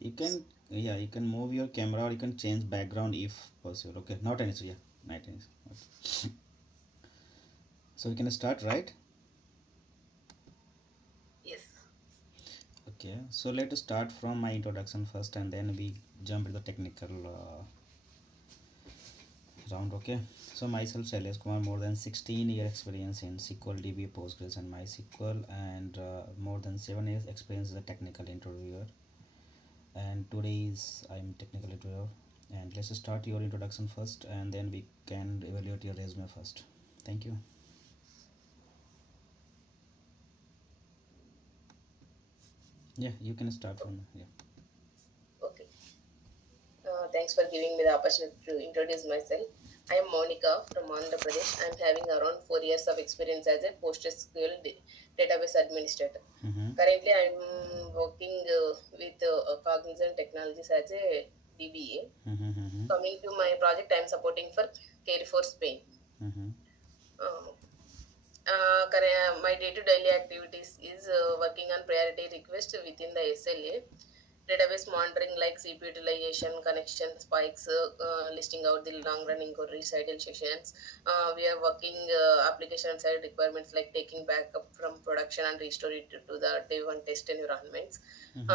You can, yeah, you can move your camera or you can change background if possible. Okay, not an issue. Yeah, not an issue. Okay. So we can start, right? Yes. Okay, so let us start from my introduction first and then we jump into the technical round. Okay, so myself Shailesh Kumar, more than 16-year experience in SQL DB, Postgres and MySQL, and more than 7 years experience as a technical interviewer. And today is I'm technical interviewer. And let's start your introduction first and then we can evaluate your resume first. Thank you. Yeah, you can start from, yeah. Okay. Thanks for giving me the opportunity to introduce myself. I am Monica from Andhra Pradesh. I'm having around 4 years of experience as a postgresql database administrator. Mm-hmm. Currently, I'm working with Cognizant Technologies as a DBA. Mm-hmm. Mm-hmm. Coming to my project, I'm supporting for Care for Spain. Mm-hmm. Uh, my day-to-day activities is working on priority requests within the SLA, database monitoring like CPU utilization, connection spikes, listing out the long-running queries, idle sessions. We are working application side requirements like taking backup from production and restore it to the day one test environments. Mm-hmm.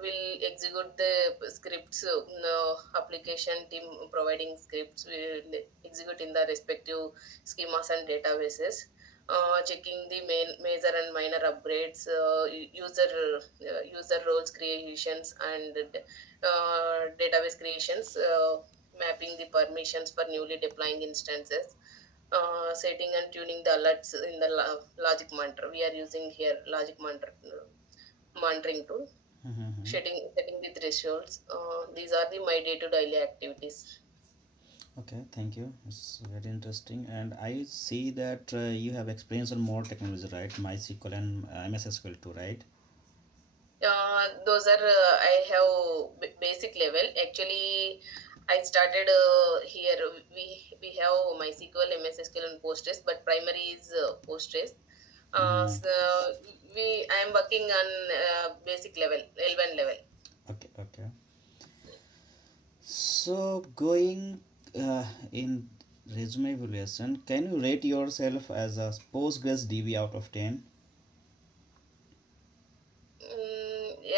Will execute the scripts, no, application team providing scripts will execute in the respective schemas and databases, checking the main major and minor upgrades, user roles creations and database creations, mapping the permissions for newly deploying instances, setting and tuning the alerts in the logic monitor. We are using here logic monitor monitoring tool, Mm-hmm. setting the thresholds. These are the my day to daily activities. Okay, thank you. It's very interesting. And I see that you have experience on more technology, right? MySQL and MS SQL too, right? Those are I have basic level. Actually, I started here. We have MySQL, MS SQL, and Postgres, but primary is Postgres. Mm-hmm. So I am working on basic level, L1 level. Okay, okay. So going in resume evaluation, can you rate yourself as a Postgres DB out of 10?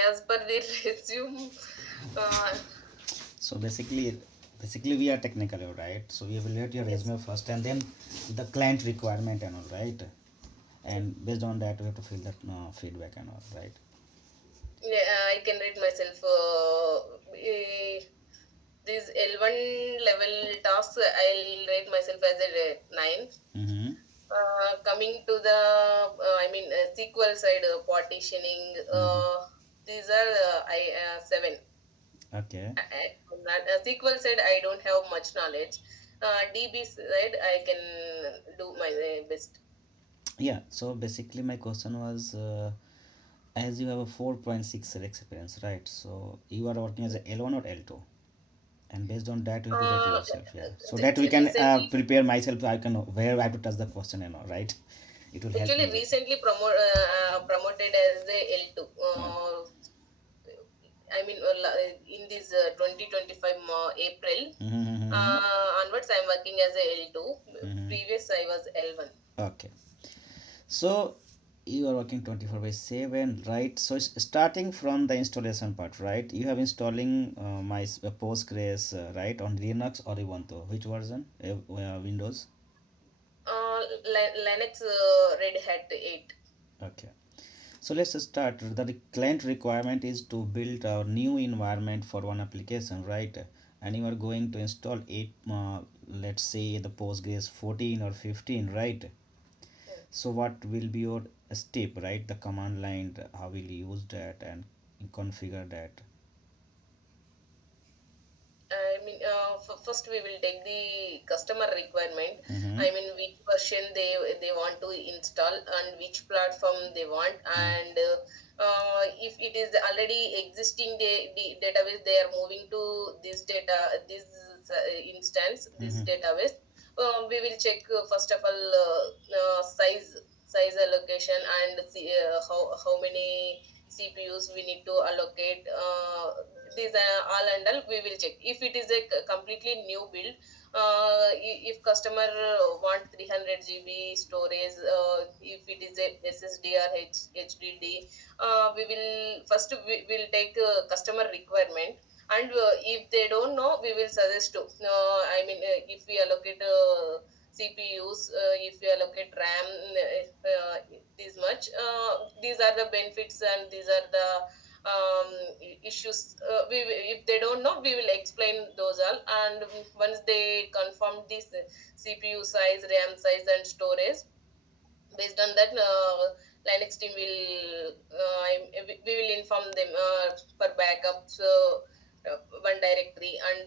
As per the resume, uh, So basically we are technical, right? So we evaluate your yes, resume first and then the client requirement and all, right? yes. And based on that we have to fill that feedback and all, right? Yeah, I can rate myself. These L1 level tasks, I'll rate myself as a 9. Mm-hmm. Coming to the, SQL side, partitioning, Mm-hmm. these are 7. Okay. SQL side, I don't have much knowledge. DB side, I can do my best. Yeah, so basically my question was as you have a 4.6 experience, right? So you are working as a L1 or L2, and based on that you have to rate Uh, yourself, yeah, so that we can Recently, prepare myself, I can know where I have to touch the question and all, right? It will help actually, me. recently promoted as a L2. Yeah. In this 2025 April Mm-hmm. onwards, I'm working as a L2. Mm-hmm. Previous, I was L1. Okay, so you are working 24/7, right? So starting from the installation part, right? You have installing my Postgres, right, on Linux or Ubuntu, which version? Windows. Linux, Red Hat 8. Okay, so let's start. The client requirement is to build a new environment for one application, right? And you are going to install eight, let's say the Postgres 14 or 15, right? So what will be your step, right? The command line, how will you use that and configure that? First we will take the customer requirement. Mm-hmm. Which version they want to install and which platform they want, and if it is already existing database, they are moving to this instance, this Mm-hmm. database. We will check first of all size allocation and see how many CPUs we need to allocate. These are all and all we will check. If it is a completely new build, if customer want 300 GB storage, if it is a SSD or HDD, we will first we will take customer requirement, and if they don't know, we will suggest to. I mean, if we allocate CPUs, if we allocate RAM, this much, these are the benefits and these are the issues. If they don't know, we will explain those all, and once they confirm this CPU size, RAM size, and storage, based on that, Linux team will we will inform them for backup. So one directory, and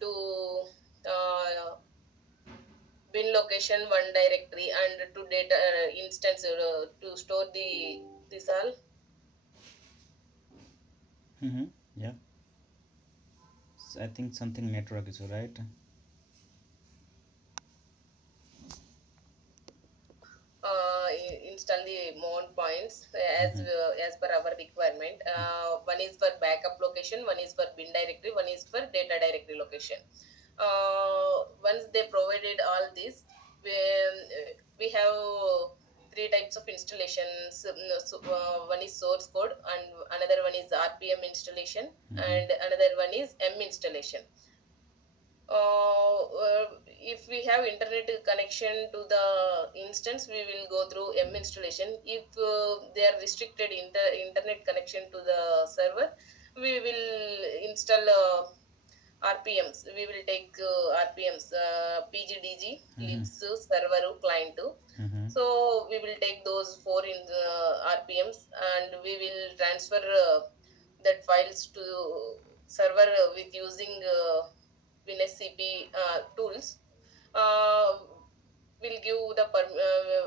to bin location one directory, and to data instance to store the this all. Mm-hmm. Yeah. I think something network issue, right? Install the mount points Mm-hmm. as per our requirement. One is for backup location, one is for bin directory, one is for data directory location. Once they provided all this, we have three types of installations. One is source code, and another one is RPM installation, Mm-hmm. and another one is M installation. If we have internet connection to the instance, we will go through M installation. If they are restricted internet connection to the server, we will install RPMs. We will take RPMs, PGDG, Mm-hmm. libs, server, client. Mm-hmm. So we will take those four in RPMs, and we will transfer that files to server with using WinSCP tools. Uh, will give the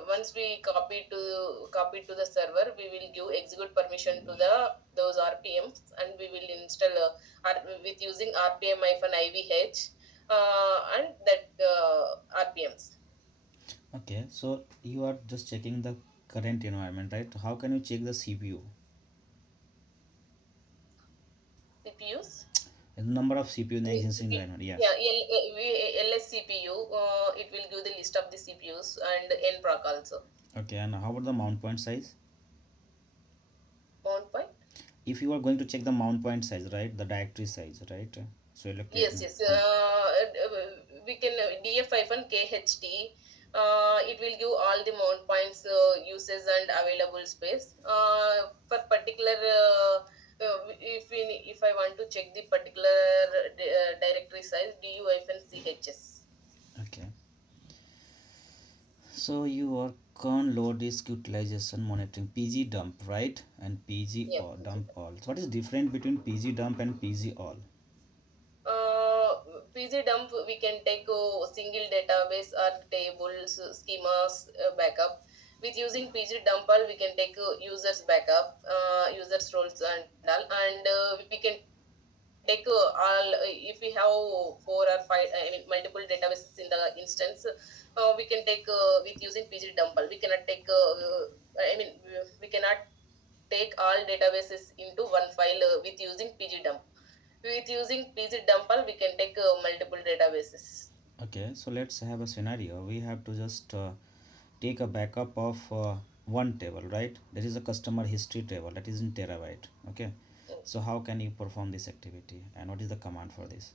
once we copy to the server, we will give execute permission to the those RPMs, and we will install with using RPM-IVH and that RPMs. Okay, so you are just checking the current environment, right? How can you check the CPU? CPUs. The number of CPU in the existing CPU, environment. yeah, Yes. LS CPU. It will give the list of the CPUs and NPROC also. Okay, and how about the mount point size? Mount point. If you are going to check the mount point size, right, the directory size, right? So you look at Yes, yes. huh. We can df-kht. It will give all the mount points, uses and available space. For particular, if I want to check the particular directory size, du-chs. Okay, so you work on low disk utilization monitoring, PG dump, right? And PG Yeah. all, dump all. So what is different between PG dump and PG all? uh, PG dump, we can take a single database or tables, schemas backup. With using PG dump all, we can take users backup, users roles and all, and we can take all. If we have four or five, I mean multiple databases in the instance, we can take with using PG dump all. We cannot take. I mean, we cannot take all databases into one file with using PG dump. With using PG dump, we can take multiple databases. Okay, so let's have a scenario. We have to just take a backup of one table, right? There is a customer history table that is in terabyte. Okay, Mm. so how can you perform this activity and what is the command for this?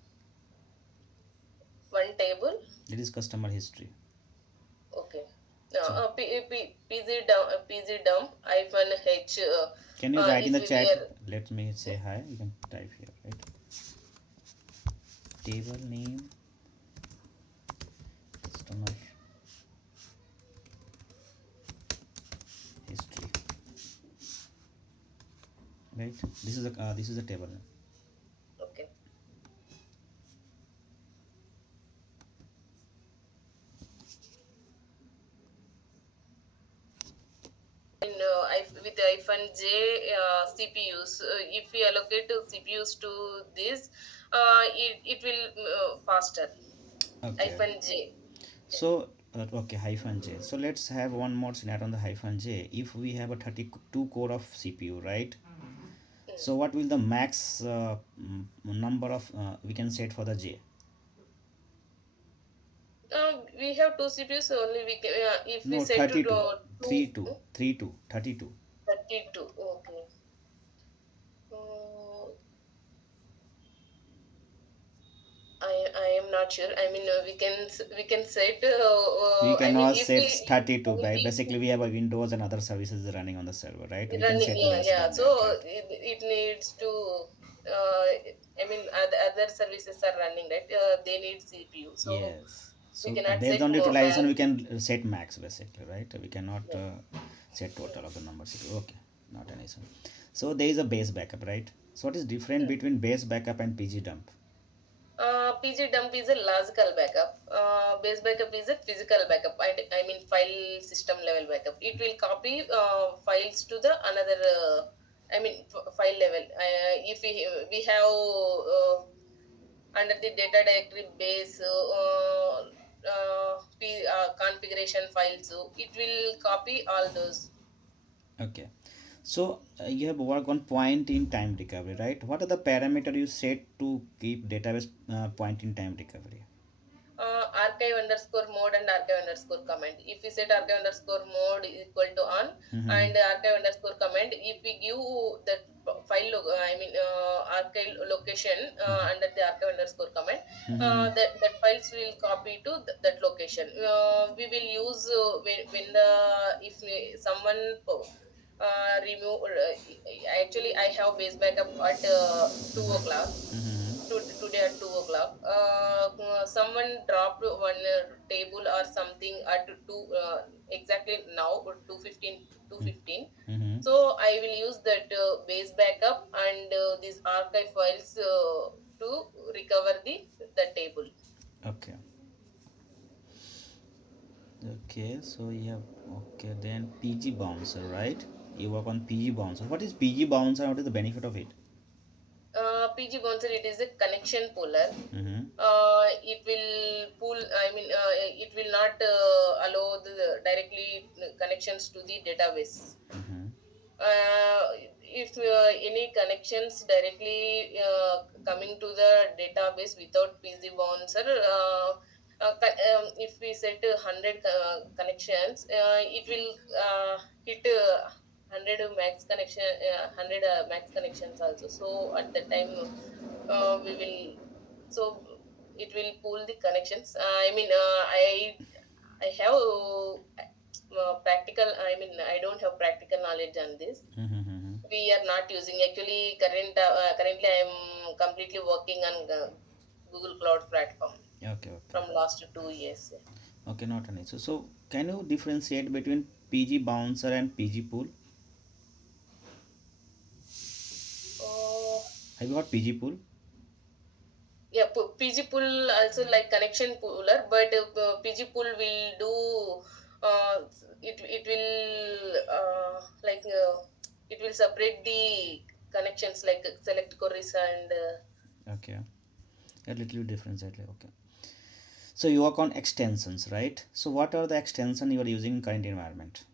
One table. It is customer history. Okay. So PG dump hyphen H can you write in is the chat? where. Let me say hi. You can type here, right? Table name customer history, right? This is a table. Okay. With hyphen J CPUs, if we allocate CPUs to this, it will faster. Okay, Hyphen J. so Okay, hyphen j. So let's have one more scenario on the hyphen j. If we have a 32 core of CPU, right? Mm. So what will the max number of we can set for the j? We have two CPUs only. We can, if we No, set to 32. two, 32. 32. 32. 32. Okay. Uh, I am not sure. I mean, we can set. We I can mean, all if set we 32 by if basically we have a Windows and other services running on the server, right? We can running, set yeah, less yeah. than So that, right? it needs to. Uh, I mean, other services are running, right? They need CPU, so Yes. we So cannot based set on more utilization, max. we can set max basically, right? We cannot Yeah. set total of the numbers. Okay, not an issue. So there is a base backup, right? So what is different Yeah. between base backup and PG dump? PG dump is a logical backup. Base backup is a physical backup. I mean file system level backup. It will copy files to the another. I mean file level. If we have under the data directory base configuration files, so it will copy all those. Okay. So you have work on point in time recovery, right? What are the parameter you set to keep database point in time recovery? Archive underscore mode and archive underscore command. If we set archive underscore mode equal to on Mm-hmm. and archive underscore command, if we give that file, I mean archive location under the archive underscore command, Mm-hmm. that files will copy to that location. We will use when the if someone remove. Actually, I have base backup at 2 o'clock Mm-hmm. today at 2 o'clock. Someone dropped one table or something at two exactly now 2:15. Mm-hmm. So I will use that base backup and these archive files to recover the table. Okay. Okay, so you have okay then PG bouncer, right? You work on PG bouncer. What is PG bouncer? What is the benefit of it? PG bouncer, it is a connection puller. Mm-hmm. It will pull. I mean, it will not allow the directly connections to the database. Mm-hmm. If any connections directly coming to the database without PG bouncer, if we set 100 connections, it will hit 100 max connection, 100 max connections also. So at the time, we will, so it will pull the connections. I have practical. I mean, I don't have practical knowledge on this. Mm-hmm. We are not using actually currently I am completely working on Google Cloud platform Okay, okay. from last 2 years. Okay, not an issue. So can you differentiate between PG bouncer and PG pool? Oh, Have you got PG pool? yeah, PG pool also like connection pooler, but PG pool will do uh, it will it will separate the connections like select queries and Okay, a little bit different slightly. Okay. So you work on extensions, right? So what are the extension you are using in current environment?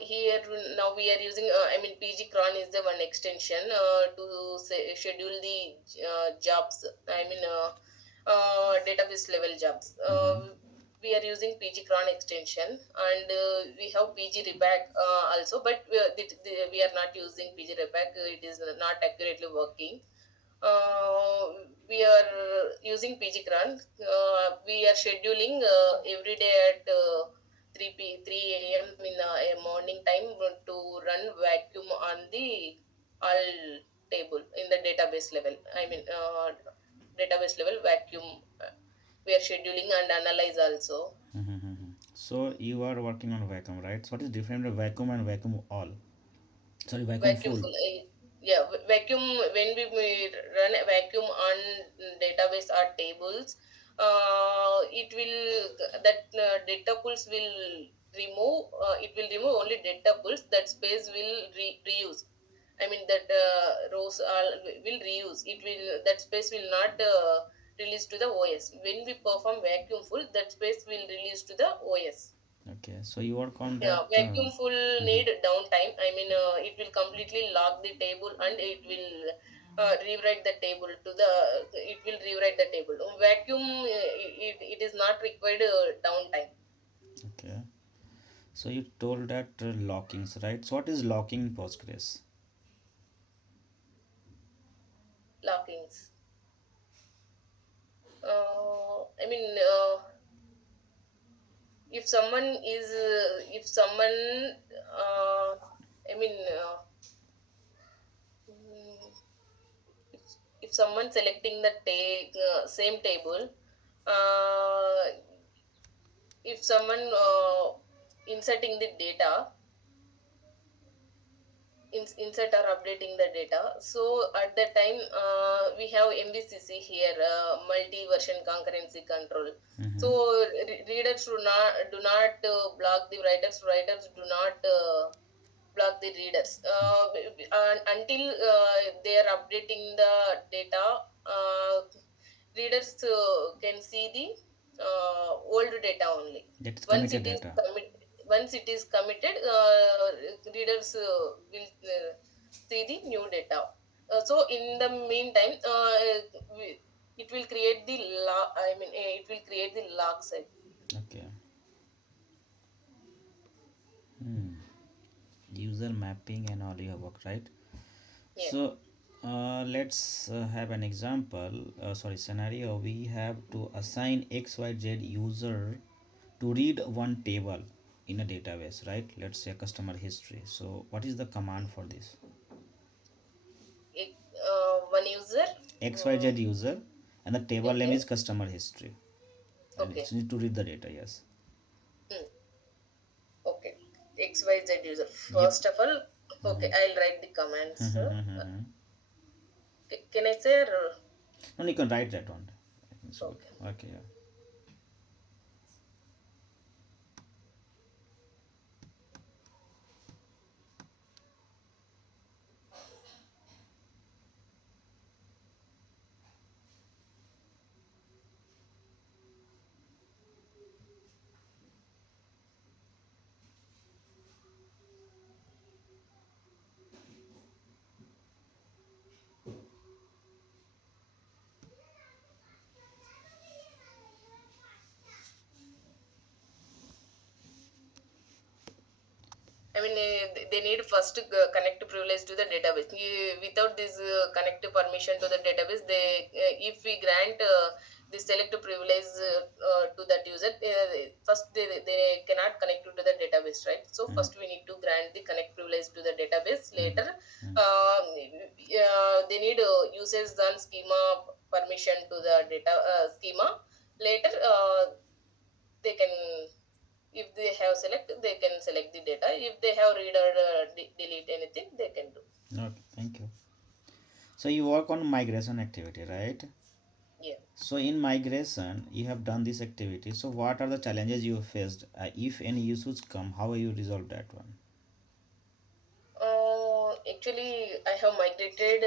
here now we are using I mean PG cron is the one extension to say, schedule the jobs. I mean database level jobs. Mm-hmm. We are using PG cron extension and we have PG repack also, but we are not using PG repack. It is not accurately working. We are using PG cron. We are scheduling every day at 3 a.m. in a morning time to run vacuum on the all table in the database level. I mean, database level vacuum. We are scheduling and analyze also. Mm-hmm. So you are working on vacuum, right? So what is different with vacuum and vacuum all? Sorry, vacuum Vacuum full. full. Yeah, vacuum when we run a vacuum on database or tables, it will that data pools will remove. It will remove only data pools. That space will reuse. I mean that rows all will reuse. It will that space will not release to the OS. When we perform vacuum full, that space will release to the OS. Okay, so you work on that. Yeah, vacuum full Mhm. need downtime. I mean, it will completely lock the table and it will rewrite the table to the. It will rewrite the table. Vacuum, it is not required downtime. Okay, so you told that lockings, right? So what is locking in Postgres? Lockings. I mean, if someone, uh, I mean, mm, if if someone selecting the same table, uh, if someone inserting the data, insert or updating the data, so at that time we have MVCC here, multi version concurrency control. So Mm-hmm. readers do not block the writers do not block the readers until they are updating the data. Readers can see the old data only. That is once committed it is data. commit Once it is committed, readers will see the new data. So in the meantime, it will create the it will create the log set. Okay. Hmm. User mapping and all you have worked, right? Yeah. So let's have an example, sorry, scenario. We have to assign XYZ user to read one table in a database, right? Let's say customer history. So what is the command for this? One user. XYZ user, and the table name Okay. is customer history, and Okay. it's need to read the data. Yes. Hmm. Okay. XYZ user. Yep. First of all, okay, Mm-hmm. I'll write the commands. Mm-hmm. Can I say? No, you can write that one. It's good. Okay. Okay. Yeah. I mean, they need first to connect privilege to the database. Without this connect permission to the database, if we grant the select privilege to that user, first they cannot connect to the database, right? So Mm-hmm. first we need to grant the connect privilege to the database. Later, Mm-hmm. they need usage done schema permission to the data schema. Later, they can, if they have select, they can select the data. If they have read or delete anything, they can do. Okay. Thank you. So you work on migration activity, right? Yeah. So in migration, you have done this activity. So what are the challenges you faced? If any issues come, how you resolve that one? Actually, I have migrated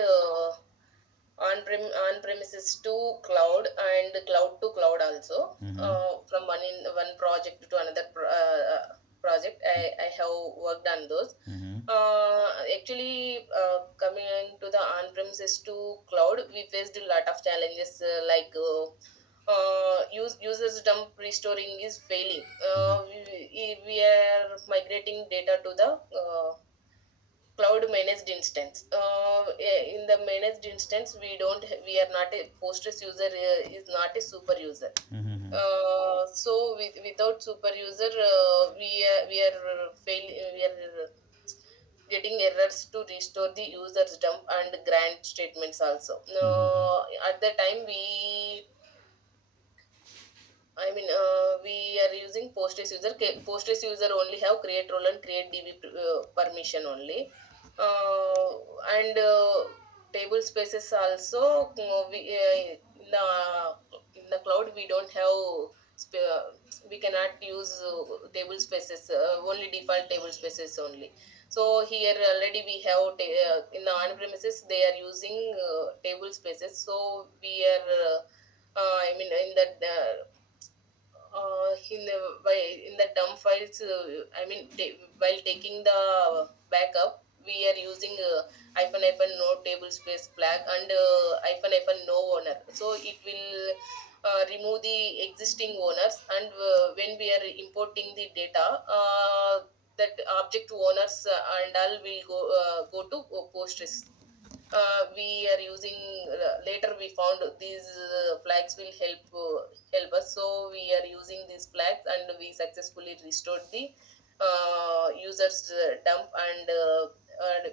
on premises to cloud and cloud to cloud also. Mm-hmm. From one project to another project, I have worked on those. Mm-hmm. Actually, coming to the on premises to cloud, we faced a lot of challenges, like users dump restoring is failing. Mm-hmm. We are migrating data to the cloud managed instance. In the managed instance, we are not a Postgres user, is not a super user. Mm-hmm. So without super user, we are getting errors to restore the user's dump and grant statements also. Mm-hmm. At the time, we are using Postgres user. Postgres user only have create role and create DB permission only, uh, and table spaces also. In the cloud we don't have. We cannot use table spaces. Only default table spaces only. So here already we have in the on premises they are using table spaces. So we are. I mean, in that in the dump files, while taking the backup, we are using hyphen hyphen no table space flag and hyphen hyphen no owner, so it will remove the existing owners, and when we are importing the data, that object owners and all will go to postgres. We are using later we found these flags will help us, so we are using these flags and we successfully restored the users dump, and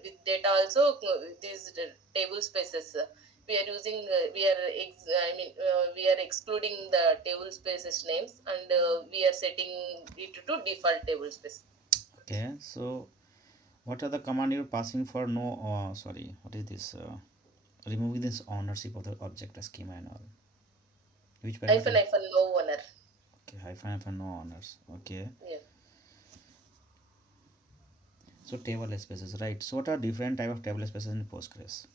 with data also, these table spaces, we are using we are excluding the table spaces names, and we are setting it to default table space. Okay, so what are the command you're passing for no, sorry, what is this? Removing this ownership of the object schema and all. Which Hyphen parameter? hyphen no owner. Okay, hyphen hyphen no owners. Okay, Yeah. so table spaces, right? So what are different type of table spaces in Postgres?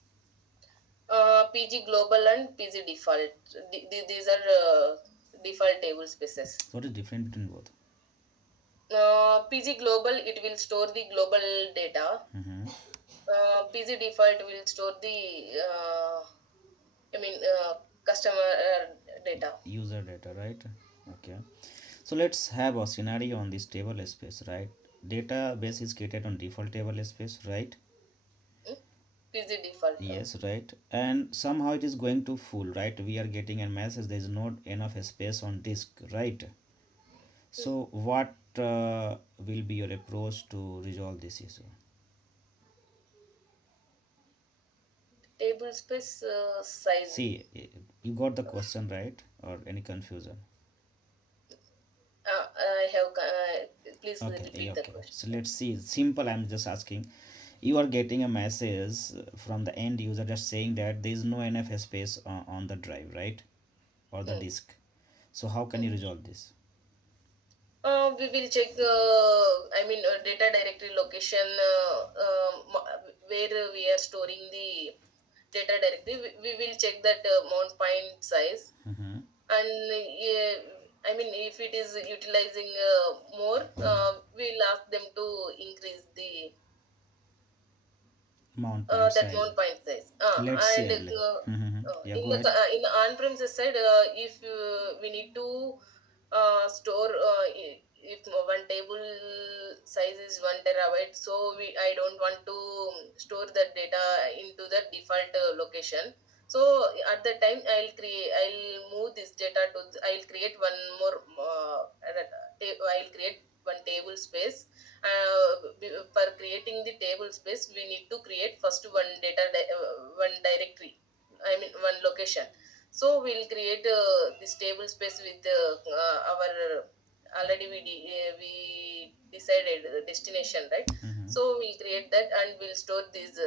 PG global and PG default. These are default table spaces. So what is different between both? PG global, it will store the global data. Mm-hmm. PG default will store the I mean customer data. User data, right? Okay, so let's have a scenario on this table space, right? Database is created on default table space, right? Hmm? PG default. Yes, right. And somehow it is going to full, right? We are getting a message there is not enough space on disk, right? Hmm. So what will be your approach to resolve this issue? Table space size. See, you got the question right, or any confusion? I have. Please Okay, yeah, repeat the okay. question. So let's see. Simple. I'm just asking. You are getting a message from the end user just saying that there is no enough space on the drive, right, or the Hmm. disk. So how can Hmm. you resolve this? We will check, data directory location, where we are storing the data directory. We will check that mount point size, Mm-hmm. and if it is utilizing more, we'll ask them to increase the Mount point that size. mount point size. Let's And say. Mm-hmm. Yeah, in go the ahead. in the on-premises side, if we need to store, if one table size is 1 terabyte, so we I don't want to store the data into the default location. So at that time, I'll move this data to. I'll create one more. I'll create one table space. For creating the table space, we need to create first one directory, one location. So we'll create this table space with our already we decided the destination, right? Mm-hmm. So we'll create that and we'll store these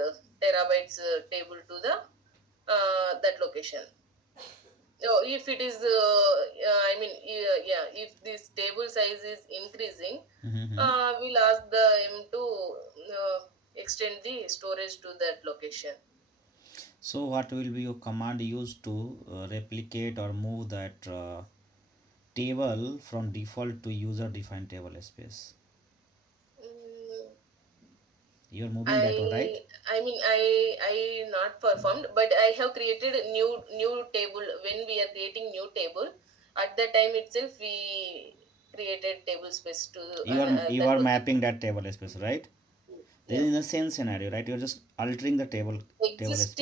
terabytes table to the that location. So if it is, if this table size is increasing, Mm-hmm. we'll ask them to extend the storage to that location. So what will be your command used to replicate or move that table from default to user defined table space? Mm, You're moving that one, right? I I not performed, but I have created a new table. When we are creating new table, at the time itself we created table space to You that are location. mapping that table space, right? This Yeah. is in the same scenario, right? You're just altering the table space.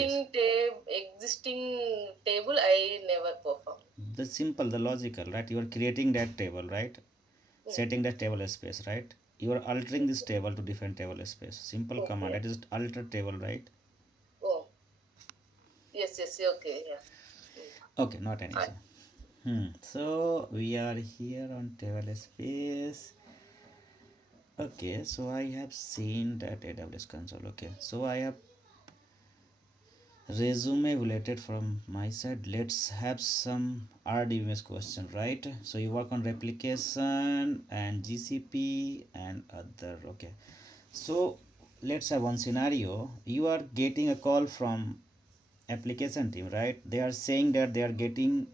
Existing table I never performed. The simple, the logical, right? You are creating that table, right? Hmm. Setting that table space, right? You are altering this table to different table space. Simple command. Okay. That is alter table, right? Oh, yes, yes, okay, yeah. Hmm. Okay, not an I, issue. So we are here on table space. Okay, so I have seen that AWS console. Okay, so I have resume related from my side. Let's have some RDBMS question, right? So you work on replication and GCP and other. Okay, so let's have one scenario. You are getting a call from application team, right? They are saying that they are getting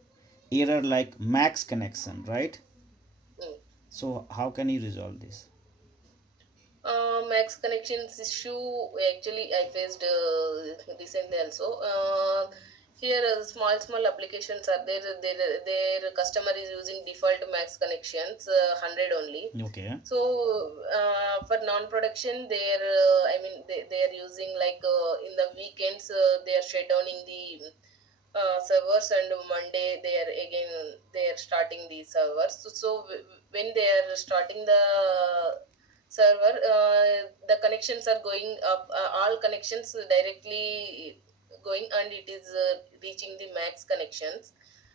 error like max connection, right? Mm. So how can you resolve this? Max connections issue actually I faced recently also. Here, small applications are there. Their customer is using default max connections, 100 only. Okay. So for non-production, they are using like in the weekends they are shutdowning the servers, and Monday they are starting the servers. When they are starting the server, the connections are going up, all connections directly going, and it is reaching the max connections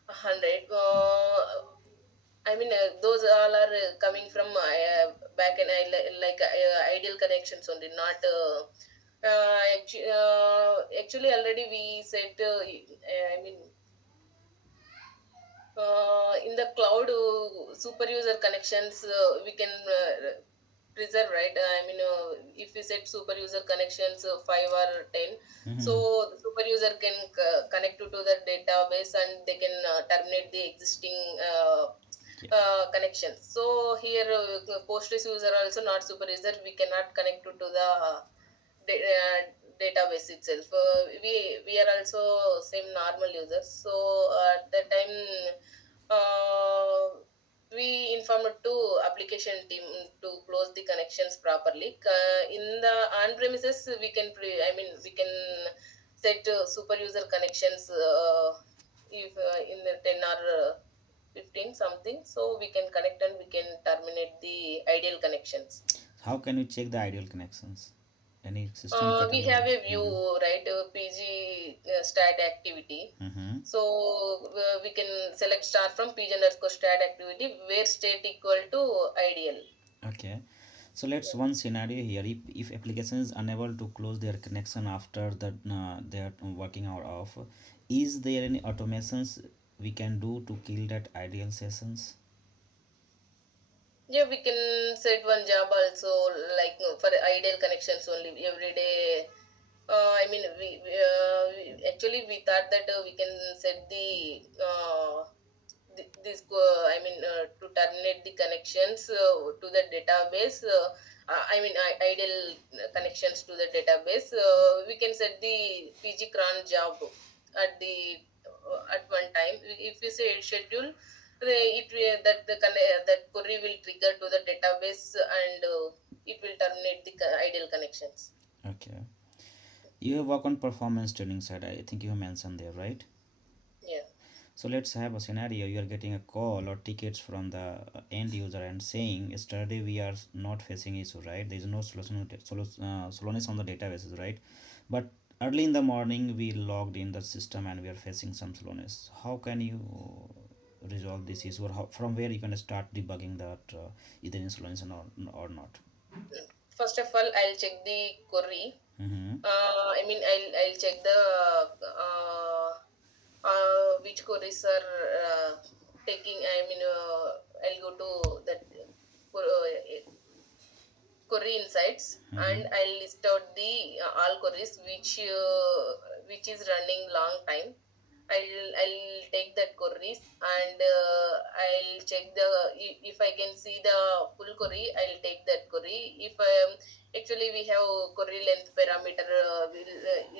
100. Those all are coming from back, and like ideal connections only, not actually already we said I mean in the cloud, super user connections we can preserve, right? If we set super user connections 5 or 10, so Mm-hmm. the super user can connect to the database, and they can terminate the existing Yeah. connections. So here, postgres user also not super user, we cannot connect to the database itself. We are also same normal users. So at that time, uh, we informed to application team to close the connections properly. In the on premises, we can set super user connections if in the 10 or 15 something, so we can connect and we can terminate the ideal connections. How can you check the ideal connections? Any system We category? have a view, Mm-hmm. right? PG stat activity. Mm-hmm. So we can select star from PG underscore stat activity where state equal to ideal. Okay. So let's Yeah. one scenario here. If application is unable to close their connection after that they're working out of, is there any automations we can do to kill that ideal sessions? Yeah, we can set one job also, like for ideal connections only every day. Actually we thought that we can set the to terminate the connections to the database. Ideal connections to the database. We can set the PG cron job at the at one time. If we say schedule, it will, that query will trigger to the database, and it will terminate the ideal connections. Okay. You work on performance tuning side. I think you mentioned there, right? Yeah. So let's have a scenario. You are getting a call or tickets from the end user and saying, yesterday we are not facing issue, right? There is no slowness on the databases, right? But early in the morning we logged in the system and we are facing some slowness. How can you resolve this issue, or how, from where you can start debugging that either in slowness or not? First of all, I'll check the query. Mm-hmm. I'll check the which queries are taking. I'll go to that query insights, Mm-hmm. and I'll list out the all queries which is running long time. I'll take that queries, and I'll check the if I can see the full query. I'll take that query. If actually we have query length parameter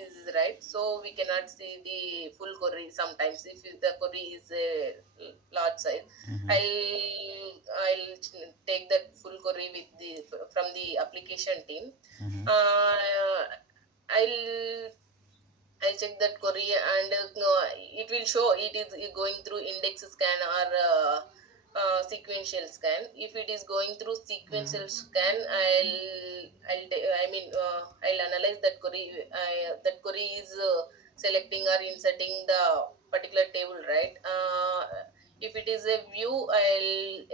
is right, so we cannot see the full query sometimes if the query is a large size. Mm-hmm. I'll take that full query with the from the application team. Mm-hmm. Uh, I'll I'll check that query, and it will show it is going through index scan or sequential scan. If it is going through sequential scan, I'll analyze that query. That query is selecting or inserting the particular table, right? If it is a view, I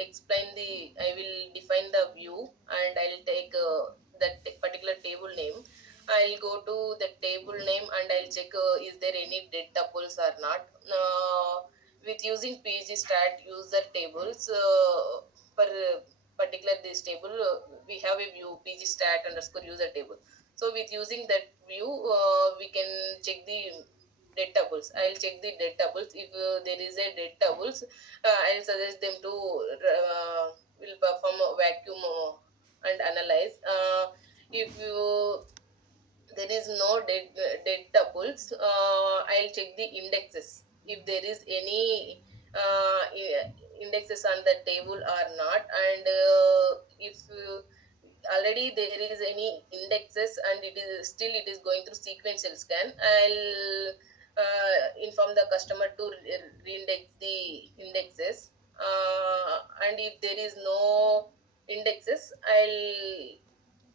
will define the view, and I'll take that particular table name. I'll go to the table name, and I'll check is there any dead tuples or not. With using PG stat user tables for particular this table, we have a view PG stat underscore user table. So with using that view, we can check the dead tuples. I'll check the dead tuples. If there is a dead tuples, I'll suggest them to will perform a vacuum and analyze. If you there is no dead tuples, I'll check the indexes if there is any indexes on the table or not. And if already there is any indexes and it is going through sequential scan, I'll inform the customer to reindex the indexes. And if there is no indexes, I'll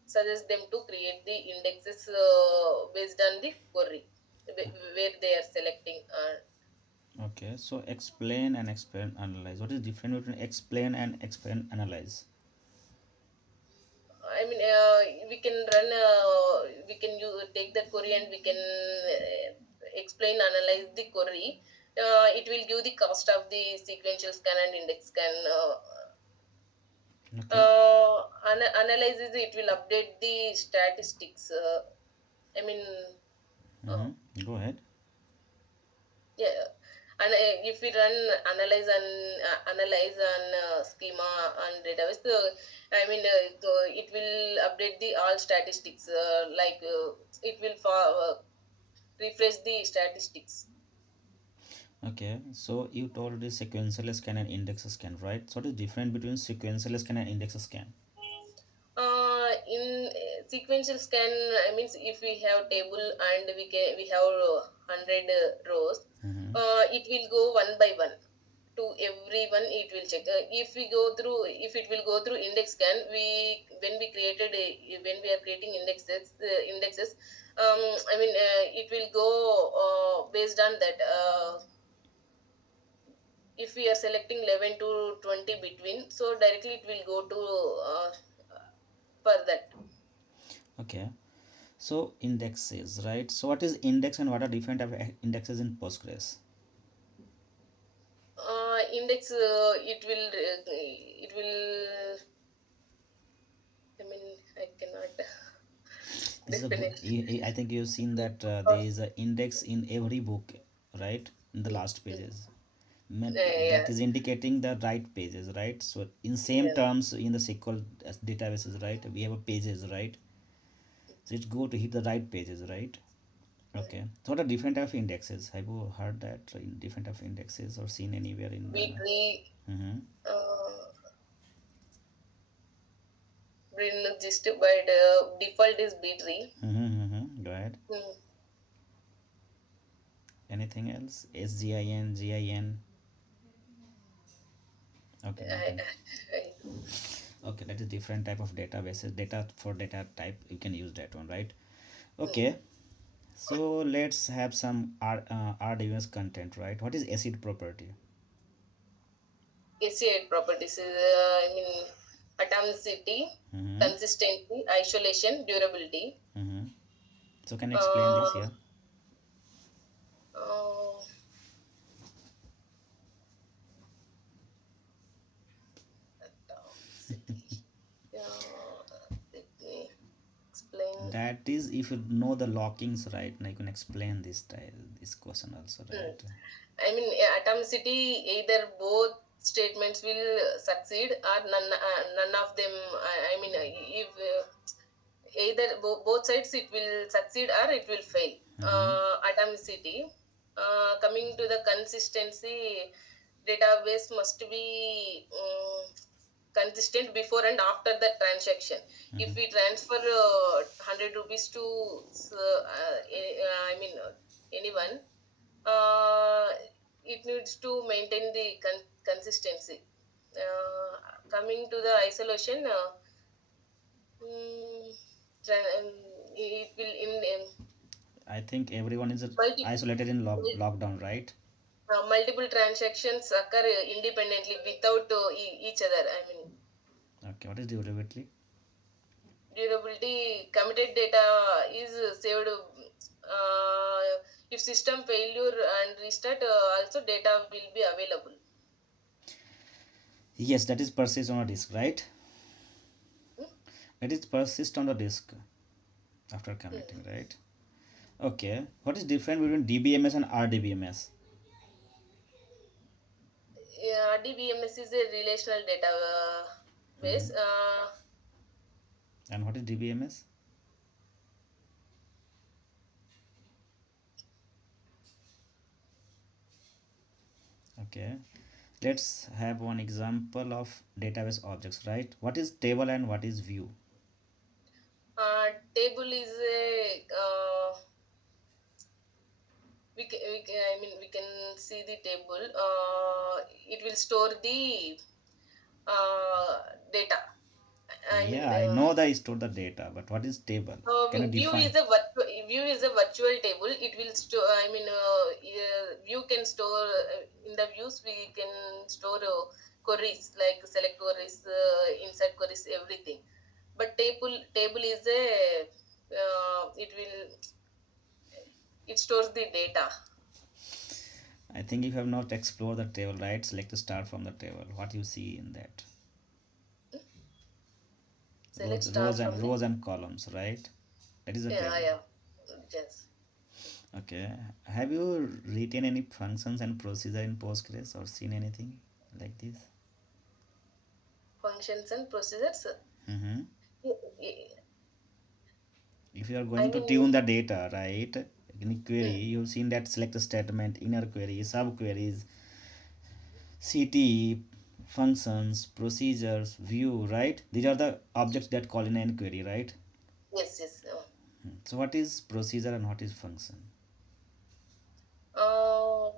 suggest them to create the indexes based on the query where they are selecting. Okay, so explain and explain analyze. What is different between explain and explain analyze? I mean, we can run, we can take that query and we can explain, analyze the query. It will give the cost of the sequential scan and index scan. Okay. Analyzes, it will update the statistics. I mean, uh, Mm-hmm. Go ahead. yeah. And if we run analyze on schema and database, I mean, it will update the all statistics, like it will refresh the statistics. Okay, so you told this sequential scan and index scan, right? So what is different between sequential scan and index scan? In sequential scan, I mean, if we have table and we have 100 rows, Mm-hmm. it will go one by one to everyone. It will check. If it will go through index scan, when we are creating indexes, I mean, it will go based on that. If we are selecting 11 to 20 between, so directly it will go to for that. Okay, so indexes, right? So what is index and what are different type of indexes in Postgres? Index, it will, I mean, I cannot This is a definitely. I think you've seen that there uh, is an index in every book, right? In the last pages. yeah, That is indicating the right pages, right? So in same yeah. terms in the SQL databases, right? We have a pages, right? So it's go to hit the right pages, right? Okay. So what are different type of indexes? Have you heard that in different type of indexes or seen anywhere in the? B-tree, Mm-hmm. uh, bring gist, but default is B-tree. Mm-hmm, mm-hmm. Go ahead. Hmm. Anything else? SGIN, GIN. Okay, I, nothing. I, Okay, that is different type of databases. Data for data type, you can use that one, right? hmm. Okay. So let's have some RDBMS content, right? What is acid property? ACI properties is, I mean, atomicity, Mm-hmm. consistency, isolation, durability. Mm-hmm. So can you explain this Uh, here? uh, Atomicity. Let me explain. That is, if you know the lockings, right? Now you can explain this style, this question also, Hmm. right? I mean, atomicity, either both statements will succeed or none of them. I mean, if either both sides it will succeed or it will fail. Mm-hmm. Atomicity. Coming to the consistency, database must be consistent before and after the transaction. If we transfer 100 rupees to I mean, anyone, uh, it needs to maintain the consistency. Coming to the isolation, mm, it will in I think everyone is multi, isolated in lockdown, right? multiple transactions occur independently without each other. I mean, Okay, what is durability? durability, committed data is saved. If system failure and restart, also data will be available. Yes, that is persist on a disk, right? Hmm? That is persist on the disk after Hmm. committing, right? Okay, what is different between DBMS and RDBMS? Yeah, DBMS is a relational data base. Mhm. And what is DBMS? Okay, let's have one example of database objects, right? What is table and what is view? Table is a I mean we can see the table. It will store the uh, data. I mean. Yeah, I know that I store the data, but what is table? Can you View define? is a view is a virtual table. It will store. I mean, view can store in the views. We can store queries like select queries, insert queries, everything. But table is a it stores the data. I think you have not explored the table, right? Select to start from the table. What you see in that? Select star Rows from and the rows and columns, right? That is a yeah table. yeah yes Okay. Have you written any functions and procedure in Postgres or seen anything like this? functions and procedures. Mm-hmm. If you are I going to mean tune the data, right? In a query, mm, you've seen that select statement, inner query, subqueries, CTE, functions, procedures, view, right? These are the objects that call in an query, right? yes yes. So what is procedure and what is function? Uh,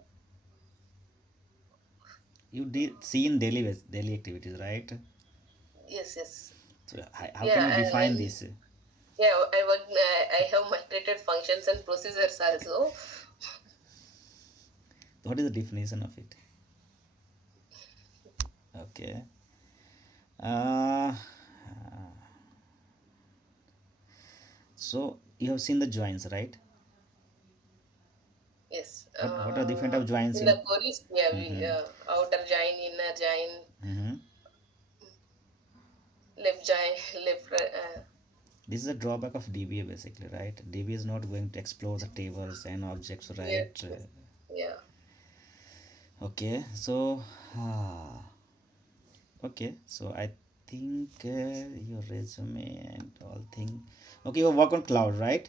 You did see in daily activities, right? yes yes. So how can Yeah, you define I this? yeah, I work. I have migrated functions and procedures also. What is the definition of it? Okay. Uh, so you have seen the joins, right? Yes. What are different of joins In the in? queries, yeah, we Mm-hmm. outer join, inner join, Mm-hmm. left join, left. This is a drawback of DBA basically, right? DBA is not going to explore the tables and objects, Yes, right? yes, yeah. Okay, so okay, so I think your resume and all thing. Okay, you work on cloud, right?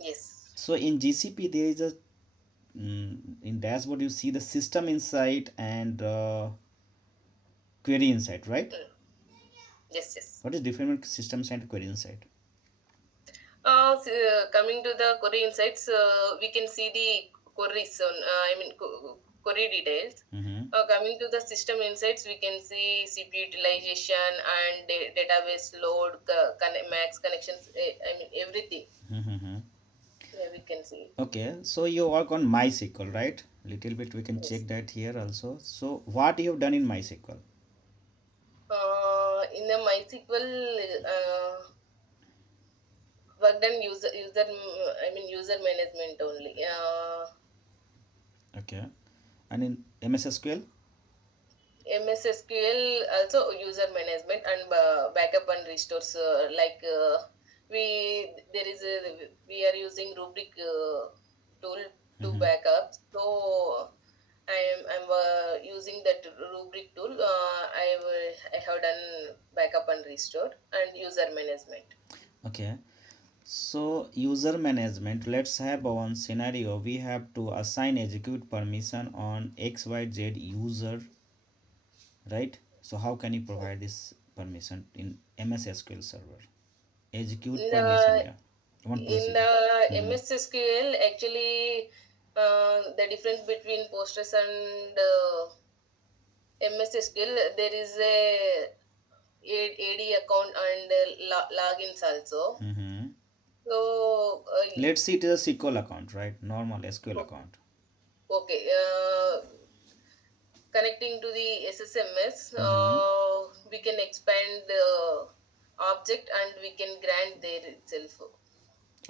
Yes. So in GCP there is a in dashboard you see the system insight and query insight, right? Mm. Yes, yes. What is different between system insight and query insight? Coming to the query insights, we can see the queries on. Query details. Mm-hmm. Coming to the system insights, we can see CPU utilization and database load, max connections. I mean everything. Mm-hmm. Yeah, we can see. Okay, so you work on MySQL, right? Little bit we can Yes. check that here also. So what you have done in MySQL? In the MySQL, work done user management only. Okay, and in MS SQL? MS SQL also user management and backup and restores. We there is a we are using rubric tool to Mm-hmm. backup. So I'm using that rubric tool. I have done backup and restore and user management. Okay, so user management, let's have one scenario. We have to assign execute permission on XYZ user, right? So how can you provide this permission in MS SQL Server? Execute In permission, the yeah. One in procedure. the Mm-hmm. MS SQL, actually, the difference between Postgres and MS SQL, there is AD account and logins also. Mm-hmm. So, Let's see, it is a SQL account, right? Normal SQL account. okay, connecting to the SSMS, Mm-hmm. we can expand the object and we can grant there itself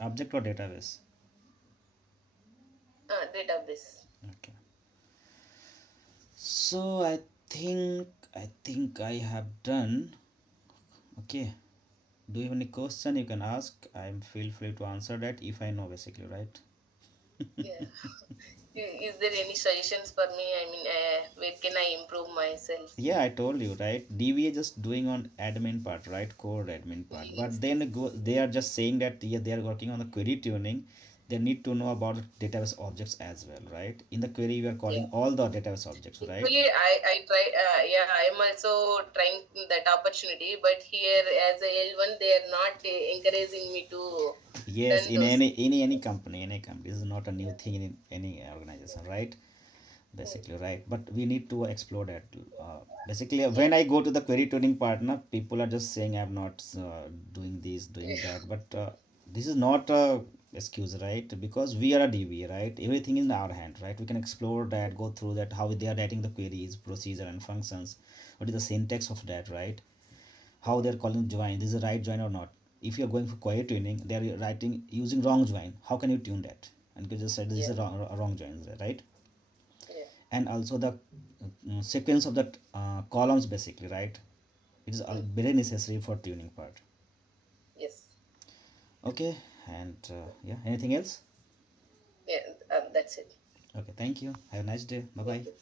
Object or database? database. Okay. So I think I have done. Okay. Do you have any question you can ask? I'm feel free to answer that if I know basically, right? Yeah. Is there any suggestions for me? I mean, where can I improve myself? Yeah, I told you, right? DBA just doing on admin part, right? Core admin part. But Yes, then yes. they are just saying that yeah, they are working on the query tuning. They need to know about the database objects as well, right? In the query, we are Yeah. calling all the database objects, right? Actually, I try. Yeah, I am also trying that opportunity, but here as a L1, they are not encouraging me to Yes, done in those. any company, this is not a new Yeah. thing in any organization, right? Mm. Basically, right? But we need to explore that. Basically, Yeah. when I go to the query tuning partner, people are just saying I'm not doing this, doing Yeah. that. But this is not a excuse, right? Because we are a DB, right? Everything is in our hand, right? We can explore that, go through that, how they are writing the queries, procedure, and functions. What is the syntax of that, right? How they are calling join. This is a right join or not? If you are going for query tuning, they are writing using wrong join. How can you tune that? And you just said this is Yeah. a wrong join, right? Yeah. And also the sequence of that columns basically, right? It is Mm. very necessary for tuning part. Yes. Okay. And yeah, anything else? Yeah. That's it. Okay, thank you, have a nice day, bye Thank bye. you.